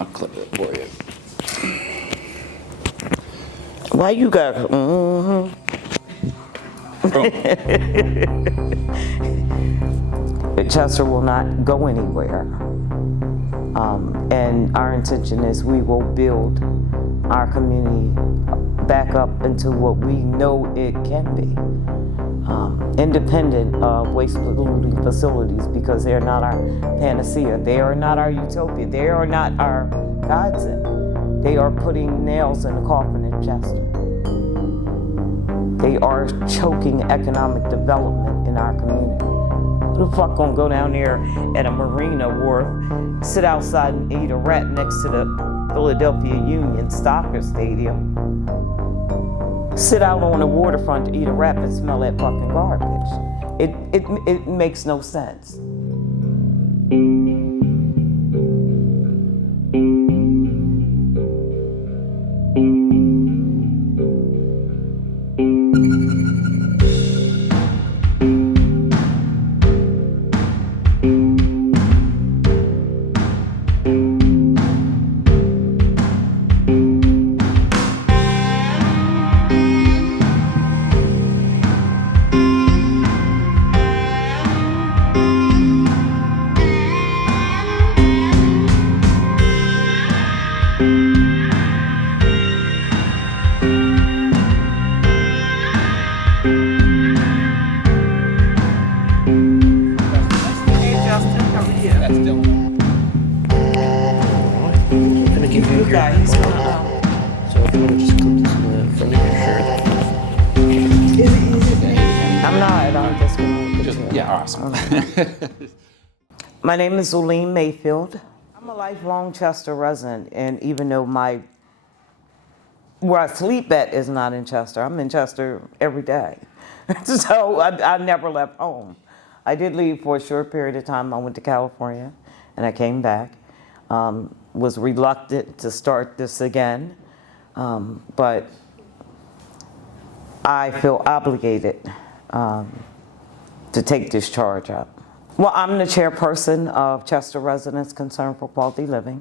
I'll clip it for you. Why you got? Chester will not go anywhere, and our intention is we will build our community back up into what we know it can be, independent of waste polluting facilities, because they're not our panacea. They are not our utopia. They are not our godsend. They are putting nails in the coffin in Chester. They are choking economic development in our community. Who the fuck gonna go down there at a marina wharf, sit outside and eat a rat next to the Philadelphia Union Soccer Stadium, sit out on the waterfront to eat a rat and smell that fucking garbage? It makes no sense. My name is Zulene Mayfield. I'm a lifelong Chester resident, and even though where I sleep at is not in Chester, I'm in Chester every day. So I never left home. I did leave for a short period of time. I went to California, and I came back. Was reluctant to start this again, but I feel obligated to take this charge up. Well, I'm the chairperson of Chester Residents Concerned for Quality Living.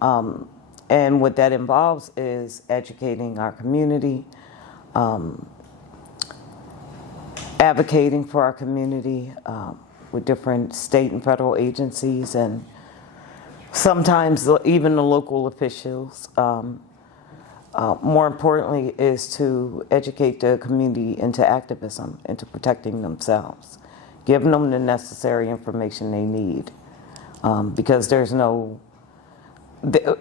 And what that involves is educating our community, advocating for our community with different state and federal agencies, and sometimes even the local officials. More importantly is to educate the community into activism, into protecting themselves, giving them the necessary information they need. Because there's no,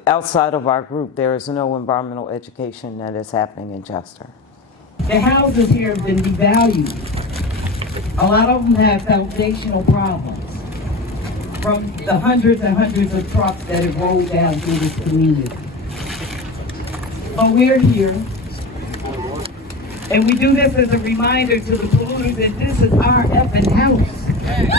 outside of our group, there is no environmental education that is happening in Chester. The houses here have been devalued. A lot of them have foundational problems from the hundreds and hundreds of trucks that have rolled down through this community. But we're here, and we do this as a reminder to the polluters that this is our effing house. This is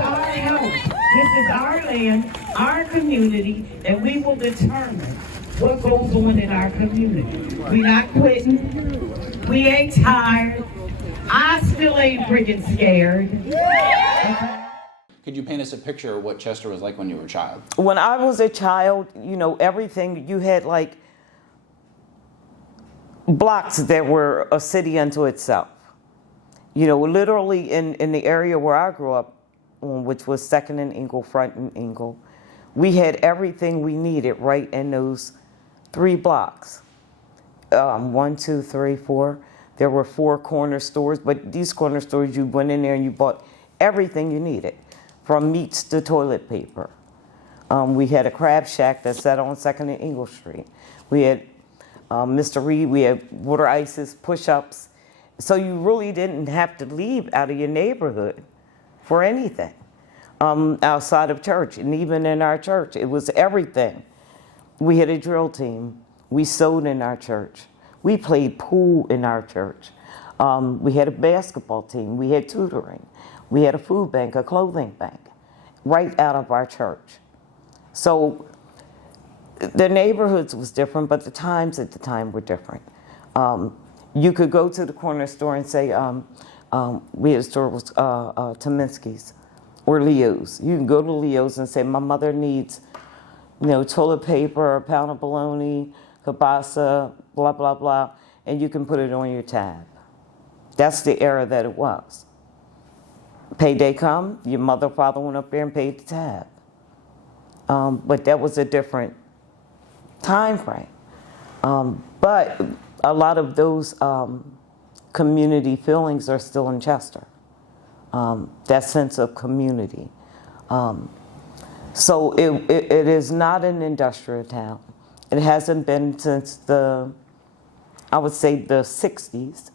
our house. This is our land, our community, and we will determine what goes on in our community. We're not quitting. We ain't tired. I still ain't friggin' scared. Could you paint us a picture of what Chester was like when you were a child? When I was a child, you know, everything, you had like blocks that were a city unto itself. You know, literally in the area where I grew up, which was 2nd and Ingle, Front and Ingle, we had everything we needed right in those 3 blocks. 1, 2, 3, 4. There were 4 corner stores, but these corner stores, you went in there and you bought everything you needed, from meats to toilet paper. We had a crab shack that sat on 2nd and Ingle Street. We had Mr. Reed, we had water ices, push-ups. So you really didn't have to leave out of your neighborhood for anything outside of church. And even in our church, it was everything. We had a drill team. We sewed in our church. We played pool in our church. We had a basketball team. We had tutoring. We had a food bank, a clothing bank, right out of our church. So the neighborhoods was different, but the times at the time were different. You could go to the corner store and say, we had a store was Tominski's, or Leo's. You can go to Leo's and say, my mother needs, toilet paper, a pound of bologna, kielbasa, blah, blah, blah, and you can put it on your tab. That's the era that it was. Payday come, your mother or father went up there and paid the tab. But that was a different time frame. But a lot of those community feelings are still in Chester. That sense of community. So it is not an industrial town. It hasn't been since I would say the 60s.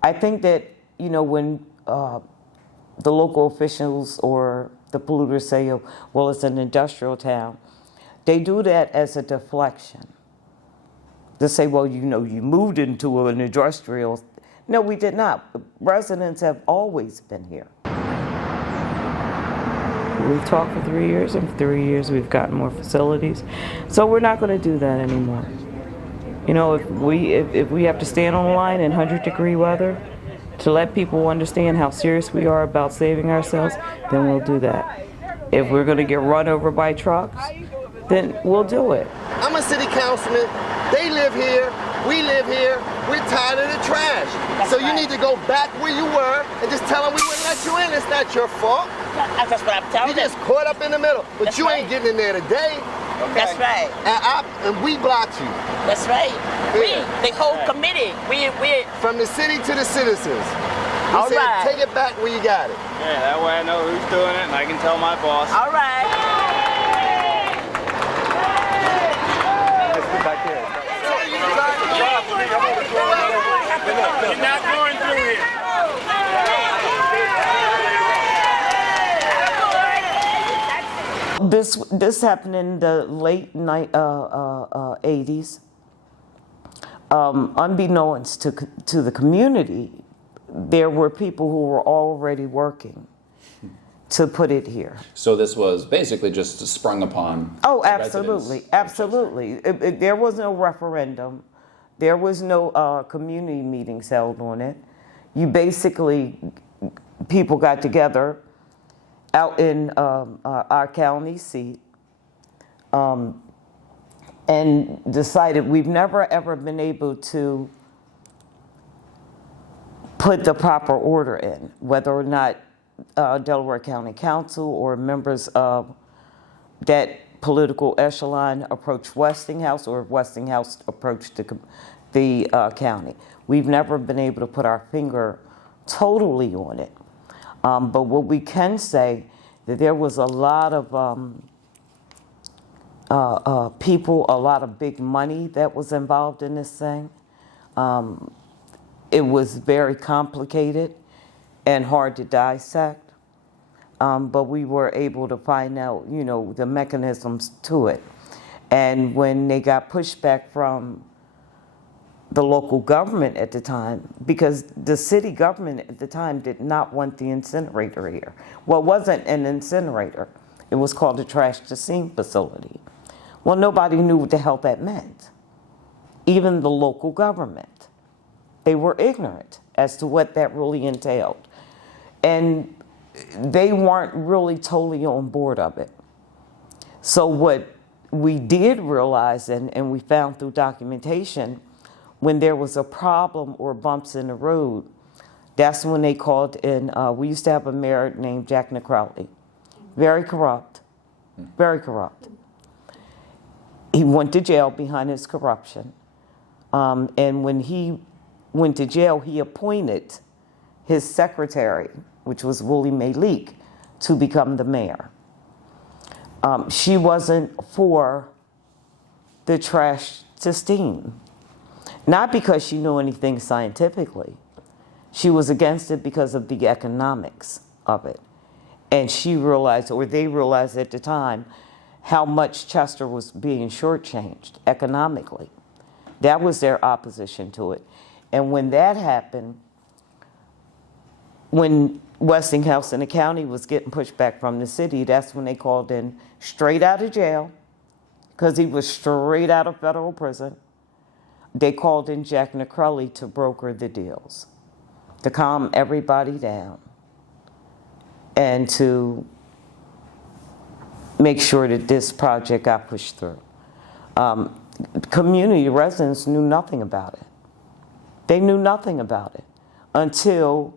I think that, when the local officials or the polluters say, oh, well, it's an industrial town, they do that as a deflection. They say, well, you moved into an industrial. No, we did not. Residents have always been here. We've talked for 3 years, and for 3 years we've gotten more facilities. So we're not going to do that anymore. If we have to stand on the line in 100-degree weather to let people understand how serious we are about saving ourselves, then we'll do that. If we're going to get run over by trucks, then we'll do it. I'm a city councilman. They live here. We live here. We're tired of the trash. So you need to go back where you were and just tell them we wouldn't let you in. It's not your fault. That's what I'm telling you. You just caught up in the middle. But you ain't getting in there today. Okay. That's right. And we blocked you. That's right. Yeah. The whole committee. We from the city to the citizens. All said, right. Take it back where you got it. Yeah, that way I know who's doing it and I can tell my boss. All right. Let's get back here. You're not going through here. This happened in the late 80s. Unbeknownst to the community, there were people who were already working to put it here. So this was basically just sprung upon. Oh, absolutely, absolutely. There was no referendum. There was no community meetings held on it. You basically, people got together out in our county seat and decided we've never ever been able to put the proper order in, whether or not Delaware County Council or members of that political echelon approached Westinghouse or Westinghouse approached the county. We've never been able to put our finger totally on it. But what we can say that there was a lot of people, a lot of big money that was involved in this thing. It was very complicated and hard to dissect, but we were able to find out, the mechanisms to it. And when they got pushback from the local government at the time, because the city government at the time did not want the incinerator here. Well, it wasn't an incinerator. It was called a trash to scene facility. Well, nobody knew what the hell that meant. Even the local government. They were ignorant as to what that really entailed. And they weren't really totally on board of it. So what we did realize, and we found through documentation, when there was a problem or bumps in the road, that's when they called in. We used to have a mayor named Jack McCollough. Very corrupt, very corrupt. He went to jail behind his corruption. And when he went to jail, he appointed his secretary, which was Zulene Mayfield, to become the mayor. She wasn't for the trash to steam. Not because she knew anything scientifically. She was against it because of the economics of it. And she realized, or they realized at the time, how much Chester was being shortchanged economically. That was their opposition to it. And when that happened, when Westinghouse and the county was getting pushback from the city, that's when they called in straight out of jail, because he was straight out of federal prison. They called in Jack McCollough to broker the deals, to calm everybody down. and to make sure that this project got pushed through. Community residents knew nothing about it. They knew nothing about it until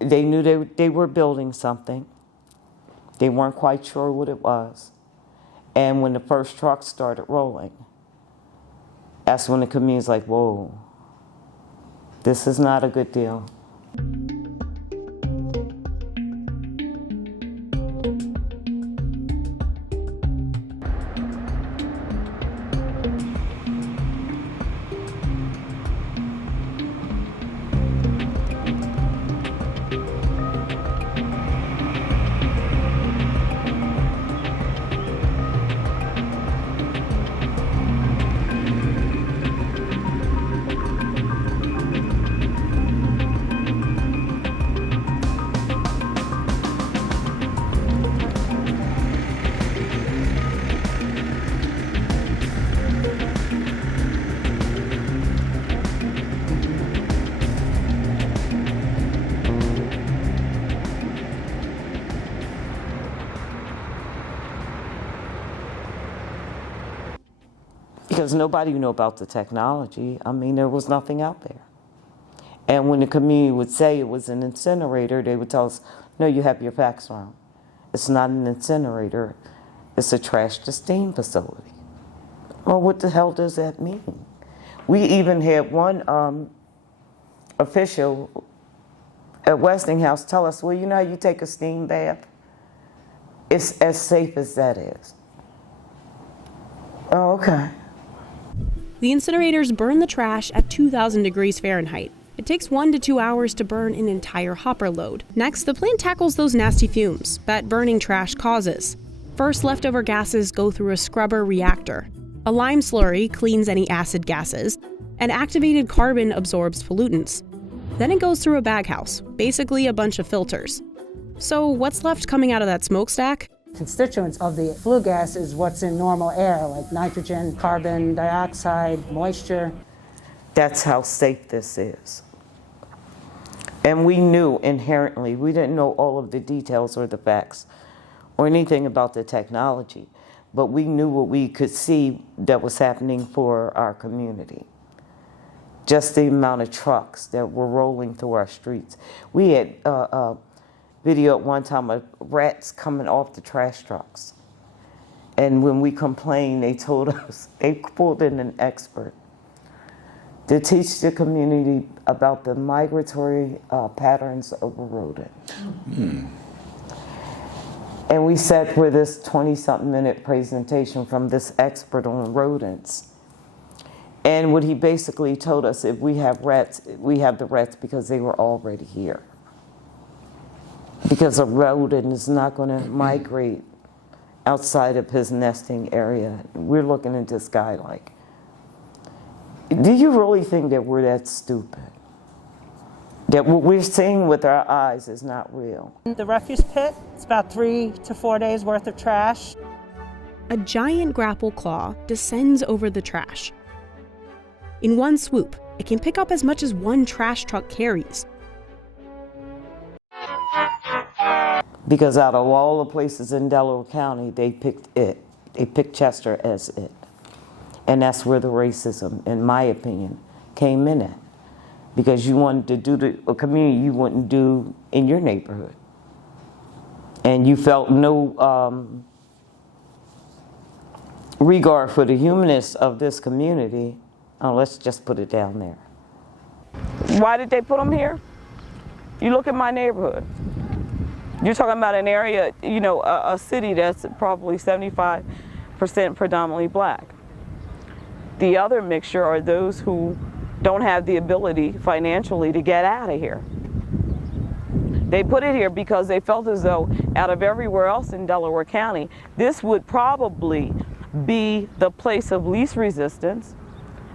they knew they were building something. They weren't quite sure what it was. And when the first trucks started rolling, that's when the community's like, whoa, this is not a good deal. Because nobody knew about the technology. I mean, there was nothing out there. And when the community would say it was an incinerator, they would tell us, no, you have your facts wrong. It's not an incinerator, it's a trash to steam facility. Well, what the hell does that mean? We even had one official at Westinghouse tell us, well, you know how you take a steam bath? It's as safe as that is. Oh, okay. The incinerators burn the trash at 2,000 degrees Fahrenheit. It takes 1 to 2 hours to burn an entire hopper load. Next, the plant tackles those nasty fumes that burning trash causes. First, leftover gases go through a scrubber reactor. A lime slurry cleans any acid gases, and activated carbon absorbs pollutants. Then it goes through a baghouse, basically a bunch of filters. So what's left coming out of that smokestack? Constituents of the flue gas is what's in normal air, like nitrogen, carbon dioxide, moisture. That's how safe this is. And we knew inherently, we didn't know all of the details or the facts or anything about the technology, but we knew what we could see that was happening for our community. Just the amount of trucks that were rolling through our streets. We had video at one time of rats coming off the trash trucks. And when we complained, they told us, they pulled in an expert to teach the community about the migratory patterns of a rodent. And we sat for this 20-something minute presentation from this expert on rodents. And what he basically told us, if we have rats, we have the rats because they were already here. Because a rodent is not going to migrate outside of his nesting area. We're looking into the sky like, do you really think that we're that stupid? That what we're seeing with our eyes is not real? The refuse pit, it's about 3 to 4 days worth of trash. A giant grapple claw descends over the trash. In one swoop, it can pick up as much as one trash truck carries. Because out of all the places in Delaware County, they picked it. They picked Chester as it. And that's where the racism, in my opinion, came in at. Because you wanted to do a community you wouldn't do in your neighborhood. And you felt no regard for the humanness of this community. Oh, let's just put it down there. Why did they put them here? You look at my neighborhood. You're talking about an area, you know, a city that's probably 75% predominantly black. The other mixture are those who don't have the ability financially to get out of here. They put it here because they felt as though out of everywhere else in Delaware County, this would probably be the place of least resistance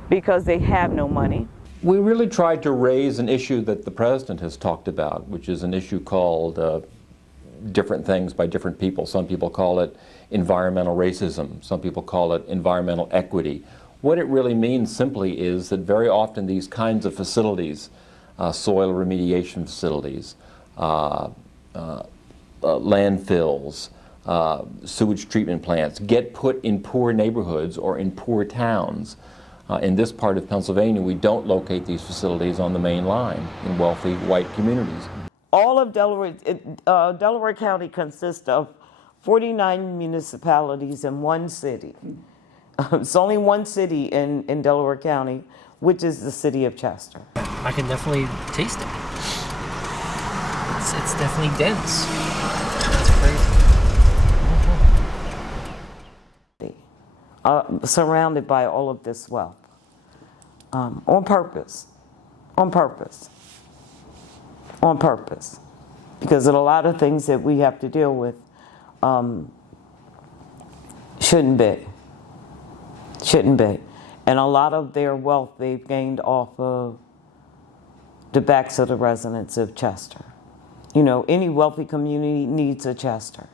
because they have no money. We really tried to raise an issue that the president has talked about, which is an issue called different things by different people. Some people call it environmental racism. Some people call it environmental equity. What it really means simply is that very often these kinds of facilities, soil remediation facilities, landfills, sewage treatment plants get put in poor neighborhoods or in poor towns. In this part of Pennsylvania, we don't locate these facilities on the main line in wealthy white communities. All of Delaware, Delaware County consists of 49 municipalities and one city. It's only one city in Delaware County, which is the city of Chester. I can definitely taste it. It's definitely dense. It's crazy. Surrounded by all of this wealth. On purpose. On purpose. On purpose. Because of a lot of things that we have to deal with shouldn't be. Shouldn't be. And a lot of their wealth they've gained off of the backs of the residents of Chester. You know, any wealthy community needs a Chester.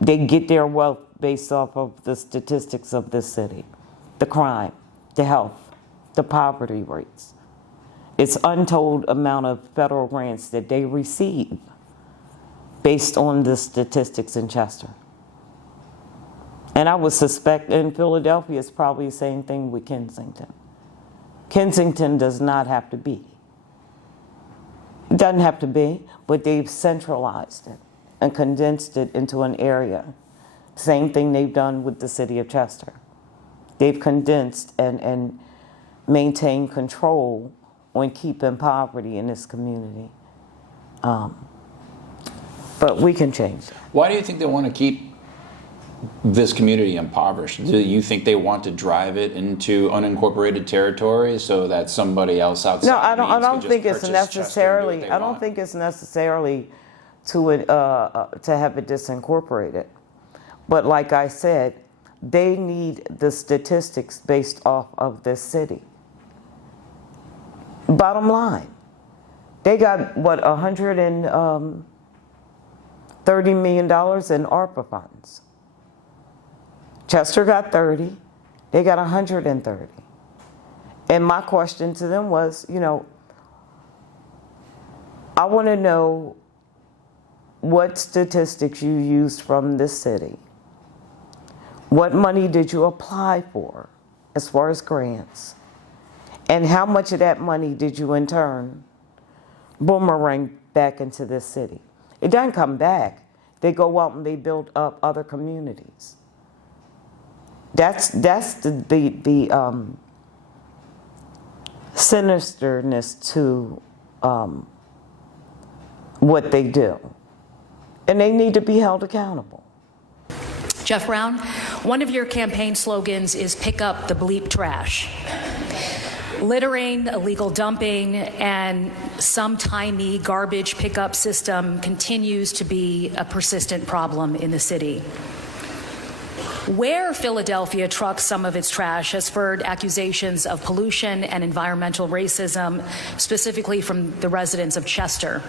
They get their wealth based off of the statistics of this city. The crime, the health, the poverty rates. It's untold amount of federal grants that they receive based on the statistics in Chester. And I would suspect in Philadelphia it's probably the same thing with Kensington. Kensington does not have to be. It doesn't have to be, but they've centralized it and condensed it into an area. Same thing they've done with the city of Chester. They've condensed and maintained control on keeping poverty in this community. But we can change that. Why do you think they want to keep this community impoverished? Do you think they want to drive it into unincorporated territory so that somebody else outside? No, I don't think it's necessarily. I don't think it's necessarily to have it disincorporated. But like I said, they need the statistics based off of this city. Bottom line, they got what, $130 million in ARPA funds. Chester got 30, they got 130. And my question to them was, you know, I want to know what statistics you used from this city. What money did you apply for as far as grants? And how much of that money did you in turn boomerang back into this city? It doesn't come back. They go out and they build up other communities. That's the sinisterness to what they do. And they need to be held accountable. Jeff Brown, one of your campaign slogans is pick up the bleep trash. Littering, illegal dumping, and some timey garbage pickup system continues to be a persistent problem in the city. Where Philadelphia trucks some of its trash has spurred accusations of pollution and environmental racism, specifically from the residents of Chester.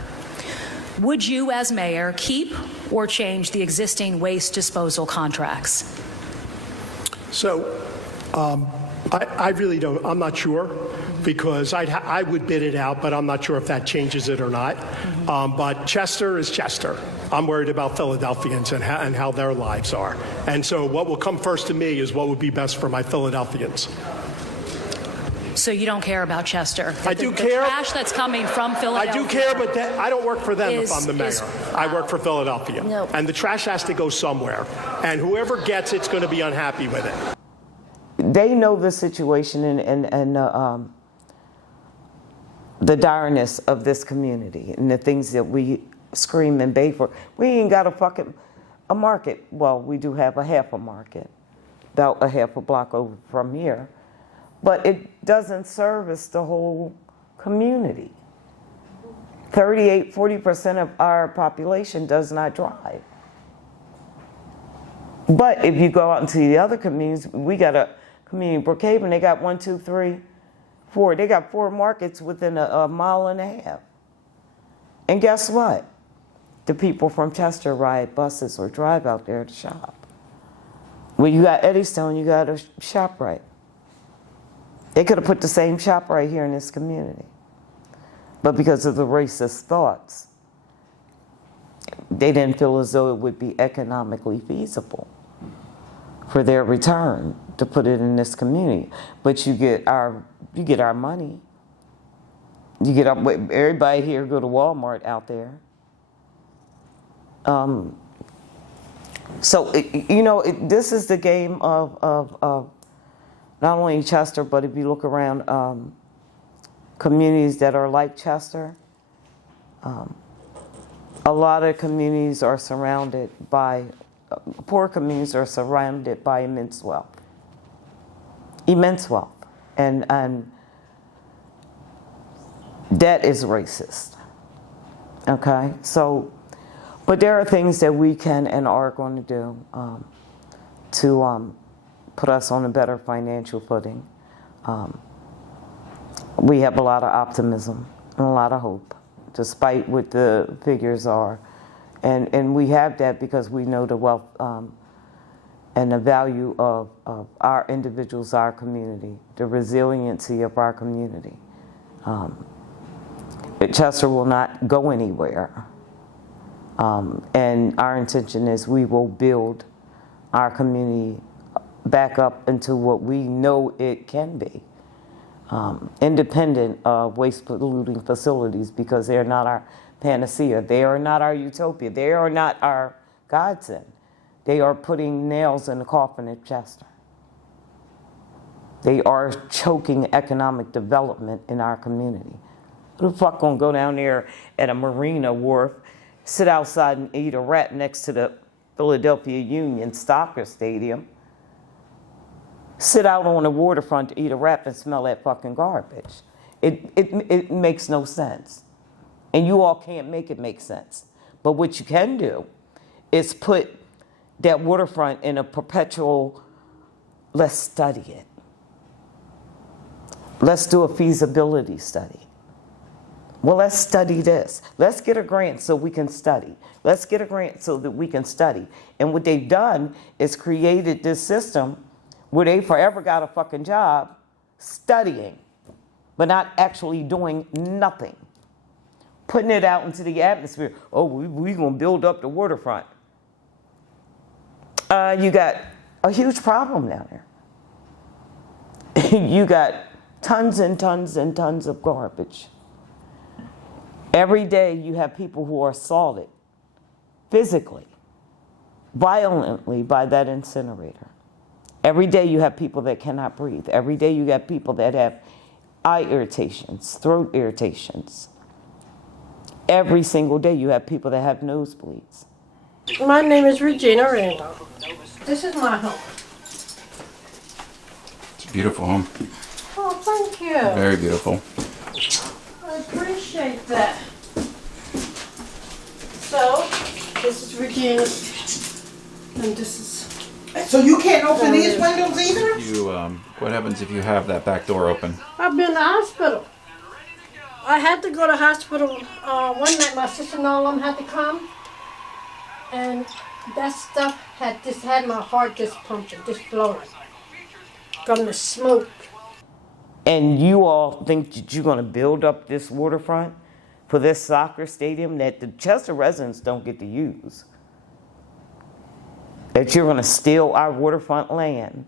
Would you, as mayor, keep or change the existing waste disposal contracts? So, I really don't, I'm not sure, because I would bid it out, but I'm not sure if that changes it or not. But Chester is Chester. I'm worried about Philadelphians and how their lives are. And so what will come first to me is what would be best for my Philadelphians. So you don't care about Chester? I do care. The trash that's coming from Philadelphia. I do care, but I don't work for them if I'm the mayor. I work for Philadelphia. No. And the trash has to go somewhere. And whoever gets it's going to be unhappy with it. They know the situation and the direness of this community and the things that we scream and beg for. We ain't got a market. Well, we do have a half a market, about a half a block over from here. But it doesn't service the whole community. 40% of our population does not drive. But if you go out into the other communities, we got a community in Brookhaven, they got 1, 2, 3, 4. They got 4 markets within a mile and a half. And guess what? The people from Chester ride buses or drive out there to shop. Well, you got Eddystone, you got a ShopRite. They could have put the same shop right here in this community. But because of the racist thoughts, they didn't feel as though it would be economically feasible for their return to put it in this community. But you get our money. You get everybody here go to Walmart out there. So this is the game of not only Chester, but if you look around communities that are like Chester, a lot of communities are surrounded by, poor communities are surrounded by immense wealth. Immense wealth. And that is racist. Okay? So, but there are things that we can and are going to do to put us on a better financial footing. We have a lot of optimism and a lot of hope, despite what the figures are. And we have that because we know the wealth and the value of our individuals, our community, the resiliency of our community. Chester will not go anywhere. And our intention is we will build our community back up into what we know it can be. Independent of waste polluting facilities, because they're not our panacea. They are not our utopia. They are not our godsend. They are putting nails in the coffin of Chester. They are choking economic development in our community. Who the fuck gonna go down there at a marina wharf, sit outside and eat a rat next to the Philadelphia Union Soccer Stadium, sit out on the waterfront to eat a rat and smell that fucking garbage? It makes no sense. And you all can't make it make sense. But what you can do is put that waterfront in a perpetual, let's study it. Let's do a feasibility study. Well, let's study this. Let's get a grant so we can study. Let's get a grant so that we can study. And what they've done is created this system where they forever got a fucking job studying, but not actually doing nothing. Putting it out into the atmosphere. Oh, we're going to build up the waterfront. You got a huge problem down there. You got tons and tons and tons of garbage. Every day you have people who are assaulted physically, violently by that incinerator. Every day you have people that cannot breathe. Every day you have people that have eye irritations, throat irritations. Every single day you have people that have nosebleeds. My name is Regina Randolph. This is my home. It's a beautiful home. Oh, thank you. Very beautiful. I appreciate that. So, this is Regina, and this is... So you can't open these windows either? You, what happens if you have that back door open? I've been to the hospital. I had to go to hospital one night. My sister-in-law had to come, and that stuff had my heart just pumping, just flowing from the smoke. And you all think that you're going to build up this waterfront for this soccer stadium that the Chester residents don't get to use? That you're going to steal our waterfront land?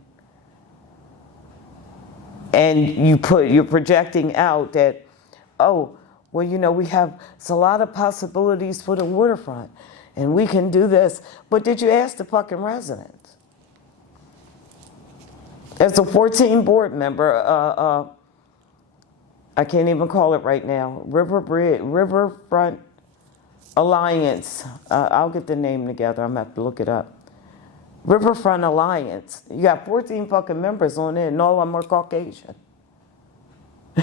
And you're projecting out that, oh, well, it's a lot of possibilities for the waterfront, and we can do this. But did you ask the fucking residents? As a 14 board member, I can't even call it right now, Riverfront Alliance, I'll get the name together, I'm gonna have to look it up. Riverfront Alliance, you got 14 fucking members on it, and all of them are Caucasian.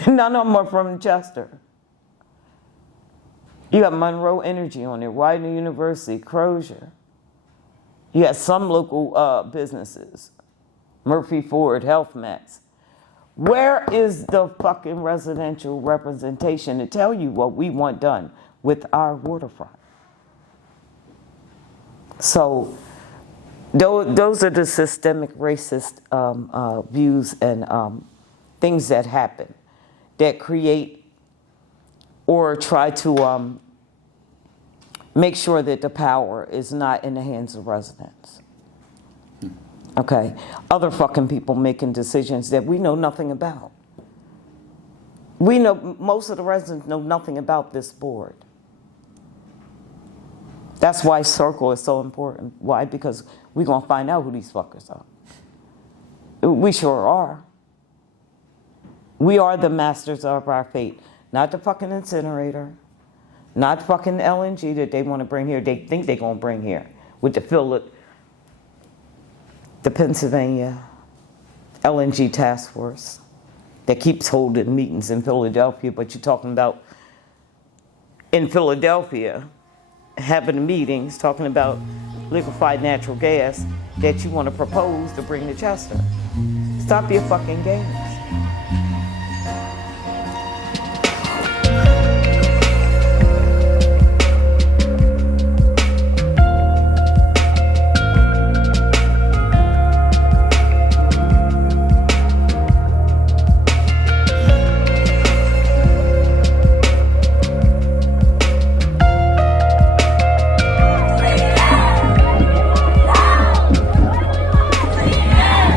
None of them are from Chester. You got Monroe Energy on it, Widener University, Crozier. You got some local businesses, Murphy Ford, Health Max. Where is the fucking residential representation to tell you what we want done with our waterfront? So those are the systemic racist views and things that happen that create or try to make sure that the power is not in the hands of residents. Okay? Other fucking people making decisions that we know nothing about. We know, most of the residents know nothing about this board. That's why circle is so important. Why? Because we're going to find out who these fuckers are. We sure are. We are the masters of our fate. Not the fucking incinerator. Not fucking LNG that they want to bring here. They think they're going to bring here. With the Pennsylvania LNG task force that keeps holding meetings in Philadelphia. But you're talking about in Philadelphia having meetings talking about liquefied natural gas that you want to propose to bring to Chester. Stop your fucking games.